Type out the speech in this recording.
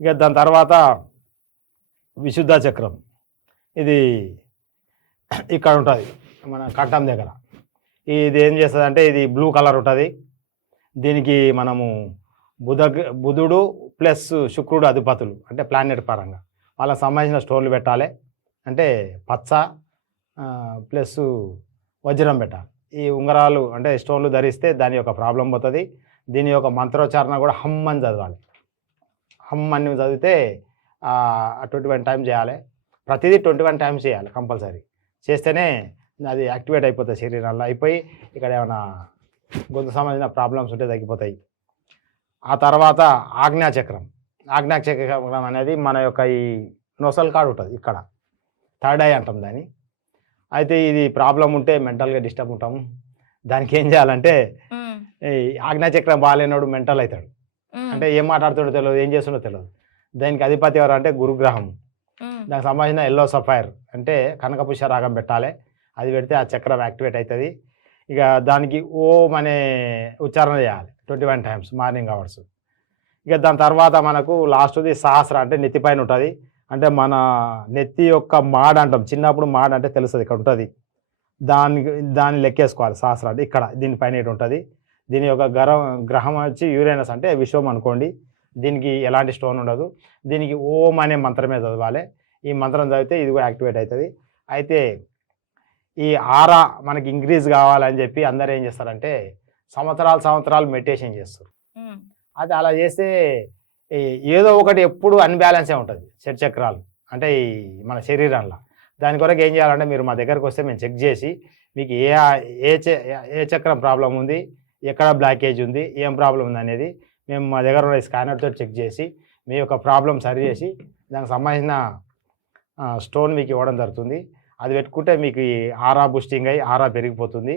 ఇక దాని తర్వాత విశుద్ధ చక్రం. ఇది ఇక్కడ ఉంటుంది మన కంఠం దగ్గర. ఇది ఏం చేస్తుందంటే ఇది బ్లూ కలర్ ఉంటుంది. దీనికి మనము బుధుడు ప్లస్ శుక్రుడు అధిపతులు అంటే ప్లానెట్ పరంగా వాళ్ళకి సంబంధించిన స్టోన్లు పెట్టాలి. అంటే పచ్చ ప్లస్ వజ్రం పెట్టాలి. ఈ ఉంగరాలు అంటే స్టోన్లు ధరిస్తే దాని యొక్క ప్రాబ్లం పోతుంది. దీని యొక్క మంత్రోచ్చారణ కూడా హమ్ అని చదవాలి. హమ్ అని చదివితే 21 టైమ్స్ చేయాలి. ప్రతిదీ 21 టైమ్స్ చేయాలి కంపల్సరీ. చేస్తేనే అది యాక్టివేట్ అయిపోతుంది శరీరంలో. అయిపోయి ఇక్కడ ఏమైనా గొంతు సంబంధించిన ప్రాబ్లమ్స్ ఉంటే తగ్గిపోతాయి. ఆ తర్వాత ఆజ్ఞాచక్రం. ఆజ్ఞాచక్రం అనేది మన యొక్క ఈ నొసల్ కాడ ఉంటుంది, ఇక్కడ థర్డ్ ఐ అంటాం దాన్ని. అయితే ఇది ప్రాబ్లం ఉంటే మెంటల్గా డిస్టర్బ్ ఉంటాము. దానికి ఏం చేయాలంటే ఈ ఆజ్ఞాచక్రం బాగాలేనోడు మెంటల్ అవుతాడు. అంటే ఏం మాట్లాడుతుండో తెలియదు, ఏం చేస్తుండో తెలియదు. దానికి అధిపతి ఎవరు అంటే గురుగ్రహం. దానికి సంబంధించిన ఎల్లో సఫైర్ అంటే కనకపుష్య రాగం పెట్టాలి. అది పెడితే ఆ చక్రం యాక్టివేట్ అవుతుంది. ఇక దానికి ఓం అనే ఉచ్చారణ చేయాలి 21 టైమ్స్ మార్నింగ్ అవర్స్. ఇక దాని తర్వాత మనకు లాస్ట్ది సహస్ర అంటే నెత్తి పైన ఉంటుంది. అంటే మన నెత్తి యొక్క మాడ అంటాం, చిన్నప్పుడు మాడ అంటే తెలుస్తుంది, ఇక్కడ ఉంటుంది. దాన్ని లెక్కేసుకోవాలి. సహస్ర అంటే ఇక్కడ దీనిపైన ఇటు ఉంటుంది. దీని యొక్క గ్రహం వచ్చి యురేనస్ అంటే విశ్వం అనుకోండి. దీనికి ఎలాంటి స్టోన్ ఉండదు. దీనికి ఓం అనే మంత్రమే చదవాలి. ఈ మంత్రం చదివితే ఇది కూడా యాక్టివేట్ అవుతుంది. అయితే ఈ ఆరా మనకి ఇంక్రీజ్ కావాలని చెప్పి అందరూ ఏం చేస్తారంటే సంవత్సరాలు మెడిటేషన్ చేస్తారు. అది అలా చేస్తే ఏదో ఒకటి ఎప్పుడు అన్బ్యాలెన్సే ఉంటుంది షట్ చక్రాలు అంటే ఈ మన శరీరంలో. దాని కొరకు ఏం చేయాలంటే మీరు మా దగ్గరకు వస్తే మేము చెక్ చేసి మీకు ఏ చక్రం ప్రాబ్లం ఉంది, ఎక్కడ బ్లాకేజ్ ఉంది, ఏం ప్రాబ్లం ఉంది అనేది మేము మా దగ్గర ఉన్న స్కానర్తో చెక్ చేసి మీ యొక్క ప్రాబ్లం సరి చేసి దానికి సంబంధించిన స్టోన్ మీకు ఇవ్వడం జరుగుతుంది. అది పెట్టుకుంటే మీకు ఈ ఆరా బూస్టింగ్ అయ్యి ఆరా పెరిగిపోతుంది.